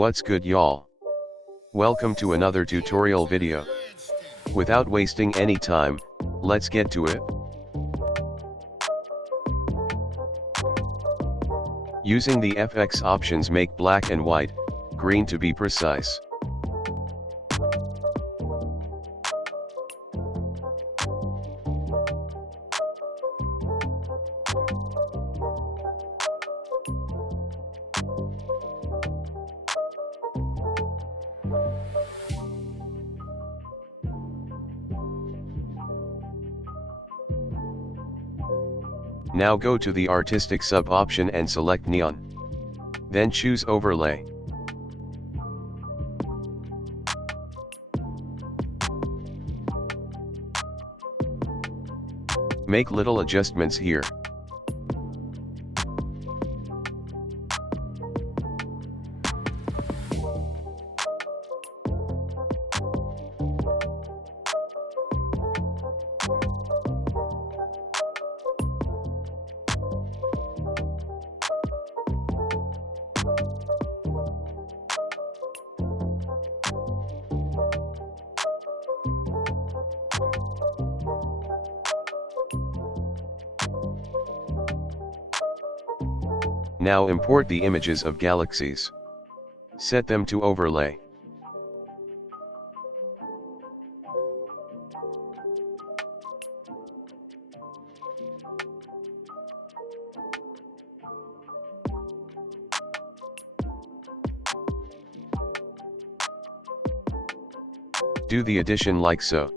What's good y'all? Welcome to another tutorial video. Without wasting any time, let's get to it. Using the FX options, make black and white, green to be precise. Now go to the artistic sub option and select neon. Then choose overlay. Make little adjustments here. Now import the images of Galaxies. Set them to overlay. Do the addition like so.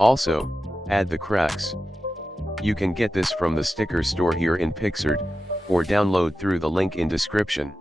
Also, add the cracks. You can get this from the sticker store here in PicsArt, or download through the link in description.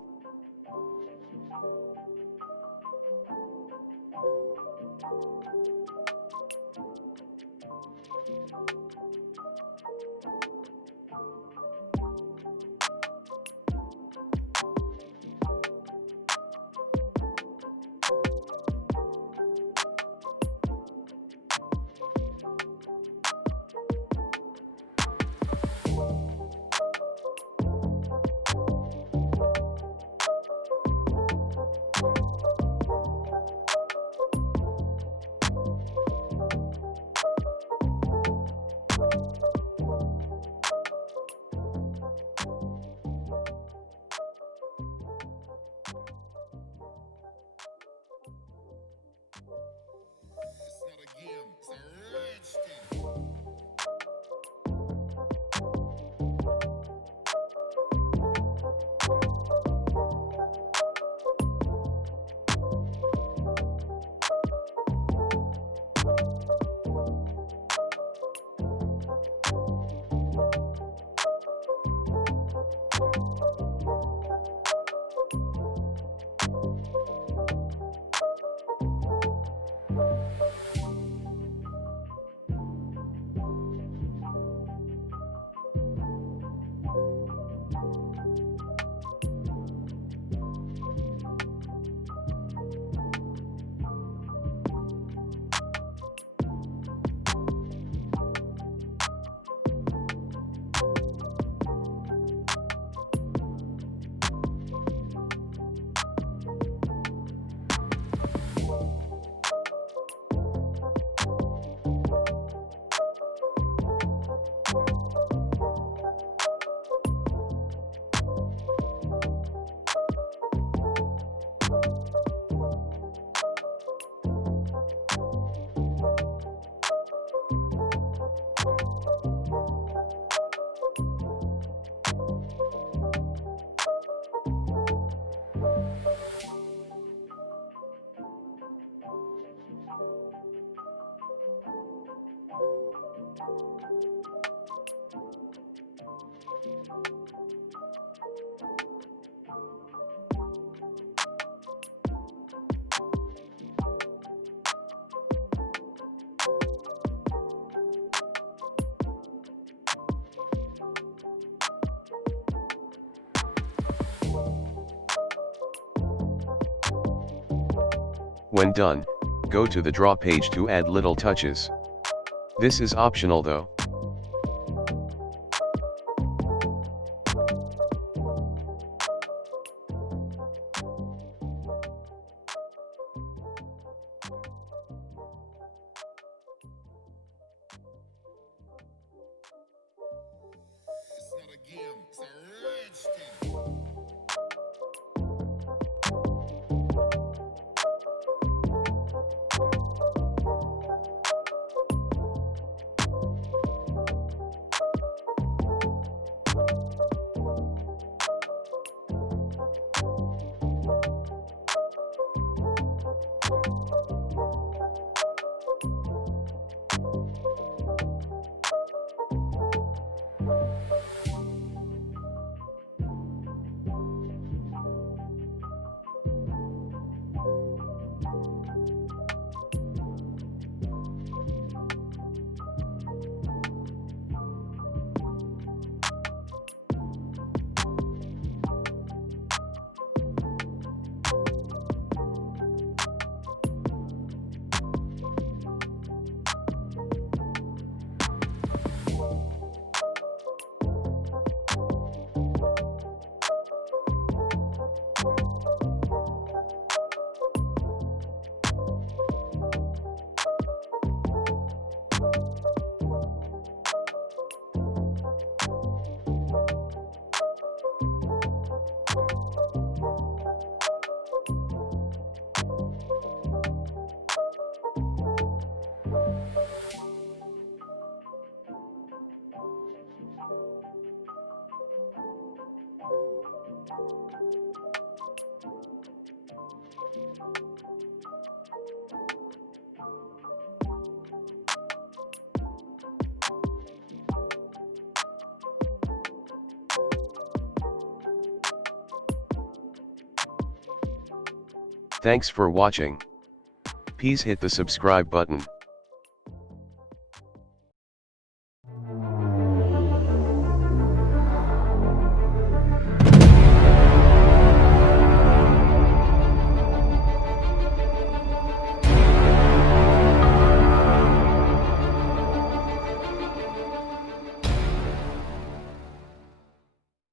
When done, go to the draw page to add little touches. This is optional though. It's not a game, it's a rage thing. Thanks for watching. Please hit the subscribe button.